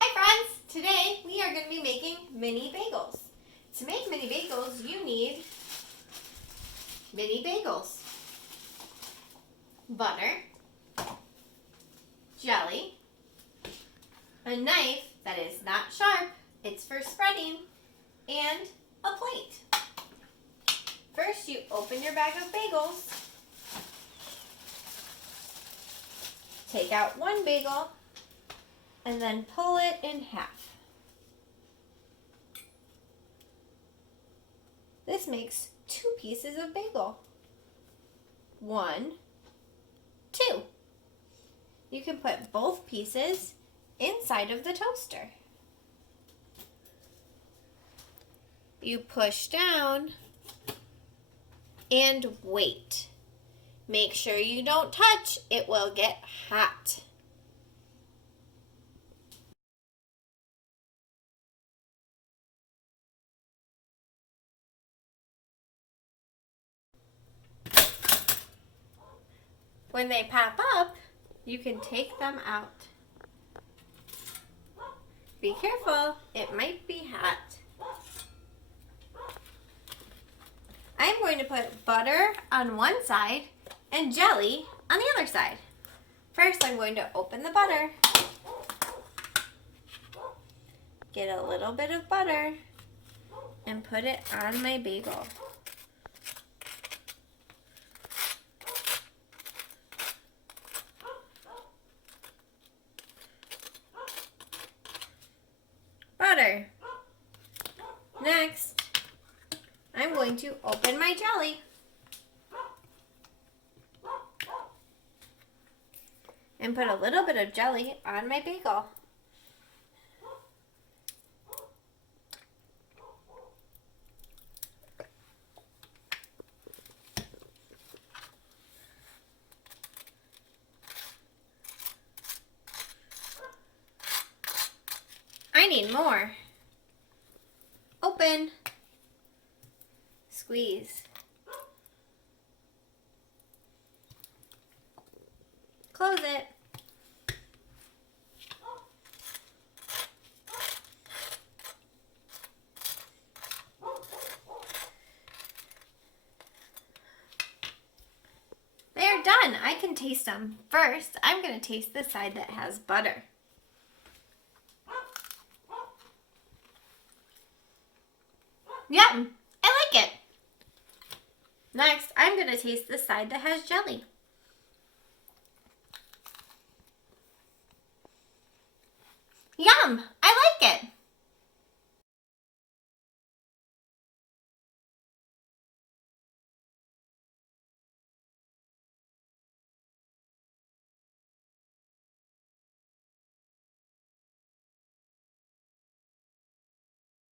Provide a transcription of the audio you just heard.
Hi friends! Today we are going to be making mini bagels. To make mini bagels you need mini bagels, butter, jelly, a knife that is not sharp, it's for spreading, and a plate. First you open your bag of bagels, take out one bagel, and then pull it in half. This makes 2 pieces of bagel. 1, 2. You can put both pieces inside of the toaster. You push down and wait. Make sure you don't touch, it will get hot. When they pop up, you can take them out. Be careful, it might be hot. I'm going to put butter on one side and jelly on the other side. First, I'm going to open the butter. Get a little bit of butter and put it on my bagel. Butter. Next, I'm going to open my jelly. And put a little bit of jelly on my bagel. I need more. Open. Squeeze. Close it. They're done. I can taste them. First, I'm going to taste the side that has butter. Yum! I like it. Next, I'm going to taste the side that has jelly. Yum!